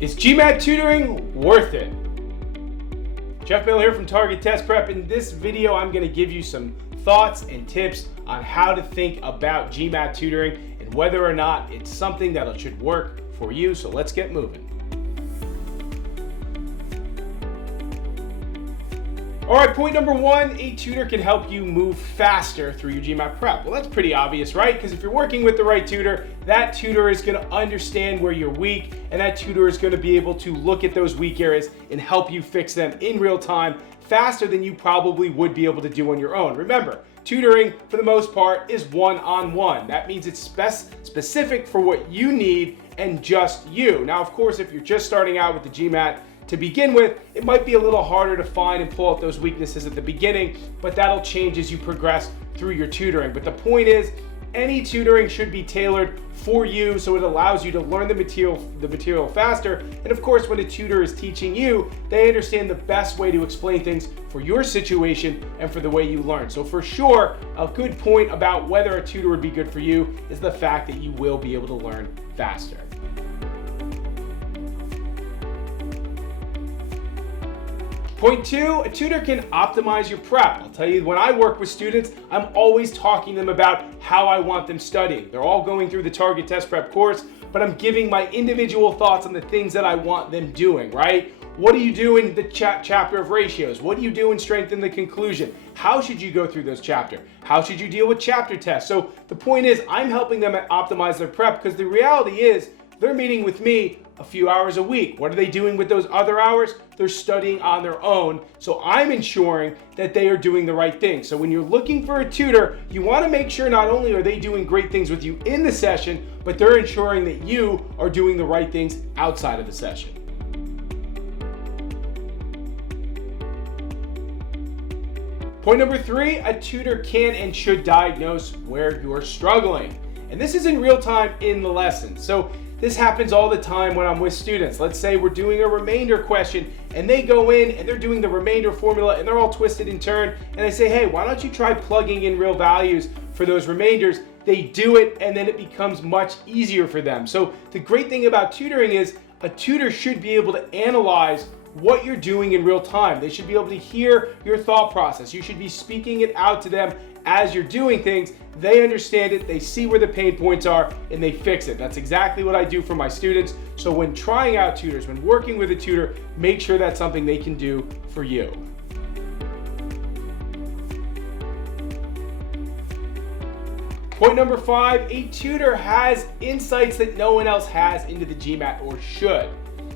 Is GMAT tutoring worth it? Jeff Miller here from Target Test Prep. In this video, I'm going to give you some thoughts and tips on how to think about GMAT tutoring and whether or not it's something that should work for you. So let's get moving. All right, point number one, a tutor can help you move faster through your GMAT prep. Well, that's pretty obvious, right? Because if you're working with the right tutor, that tutor is going to understand where you're weak, and that tutor is going to be able to look at those weak areas and help you fix them in real time faster than you probably would be able to do on your own. Remember, tutoring, for the most part, is one-on-one. That means it's specific for what you need and just you. Now, of course, if you're just starting out with the GMAT, to begin with, it might be a little harder to find and pull out those weaknesses at the beginning, but that'll change as you progress through your tutoring. But the point is, any tutoring should be tailored for you so it allows you to learn the material faster. And of course, when a tutor is teaching you, they understand the best way to explain things for your situation and for the way you learn. So for sure, a good point about whether a tutor would be good for you is the fact that you will be able to learn faster. Point two, a tutor can optimize your prep. I'll tell you, when I work with students, I'm always talking to them about how I want them studying. They're all going through the Target Test Prep course, but I'm giving my individual thoughts on the things that I want them doing, right? What do you do in the chapter of ratios? What do you do in strength and the conclusion? How should you go through those chapters? How should you deal with chapter tests? So the point is, I'm helping them optimize their prep because the reality is, they're meeting with me a few hours a week. What are they doing with those other hours? They're studying on their own. So I'm ensuring that they are doing the right thing. So when you're looking for a tutor, you want to make sure not only are they doing great things with you in the session, but they're ensuring that you are doing the right things outside of the session. Point number three, a tutor can and should diagnose where you're struggling. And this is in real time in the lesson. So this happens all the time when I'm with students. Let's say we're doing a remainder question and they go in and they're doing the remainder formula and they're all twisted and turned. And I say, hey, why don't you try plugging in real values for those remainders? They do it and then it becomes much easier for them. So the great thing about tutoring is a tutor should be able to analyze what you're doing in real time. They should be able to hear your thought process. You should be speaking it out to them as you're doing things. They understand it, they see where the pain points are, and they fix it. That's exactly what I do for my students. So when trying out tutors, when working with a tutor, make sure that's something they can do for you. Point number five, a tutor has insights that no one else has into the GMAT or should.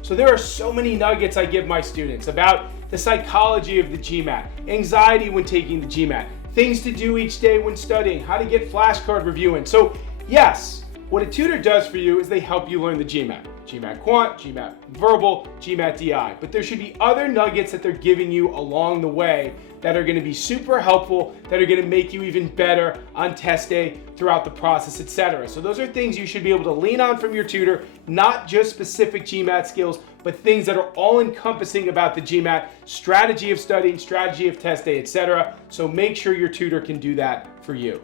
So there are so many nuggets I give my students about the psychology of the GMAT, anxiety when taking the GMAT, things to do each day when studying, how to get flashcard reviewing. So yes, what a tutor does for you is they help you learn the GMAT. GMAT Quant, GMAT Verbal, GMAT DI. But there should be other nuggets that they're giving you along the way that are going to be super helpful, that are going to make you even better on test day, throughout the process, etc. So those are things you should be able to lean on from your tutor, not just specific GMAT skills, but things that are all encompassing about the GMAT, strategy of studying, strategy of test day, etc. So make sure your tutor can do that for you.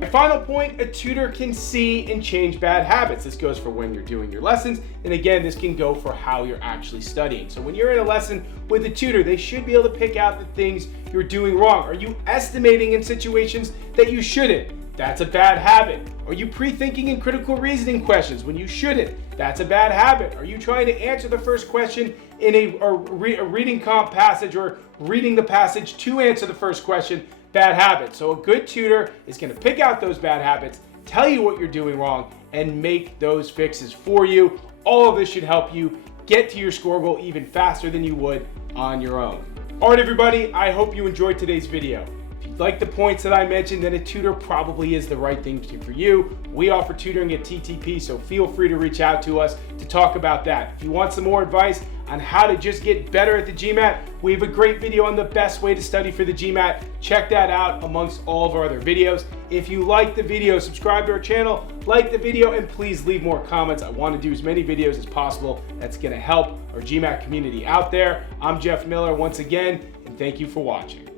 My final point, a tutor can see and change bad habits. This goes for when you're doing your lessons, and again, this can go for how you're actually studying. So when you're in a lesson with a tutor, they should be able to pick out the things you're doing wrong. Are you estimating in situations that you shouldn't? That's a bad habit. Are you pre-thinking in critical reasoning questions when you shouldn't? That's a bad habit. Are you trying to answer the first question in a reading comp passage or reading the passage to answer the first question? Bad habit. So a good tutor is going to pick out those bad habits, tell you what you're doing wrong, and make those fixes for you. All of this should help you get to your score goal even faster than you would on your own. All right, everybody, I hope you enjoyed today's video. If you like the points that I mentioned, then a tutor probably is the right thing for you. We offer tutoring at TTP, so feel free to reach out to us to talk about that. If you want some more advice on how to just get better at the GMAT, we have a great video on the best way to study for the GMAT. Check that out amongst all of our other videos. If you like the video, subscribe to our channel, like the video, and please leave more comments. I want to do as many videos as possible. That's going to help our GMAT community out there. I'm Jeff Miller once again, and thank you for watching.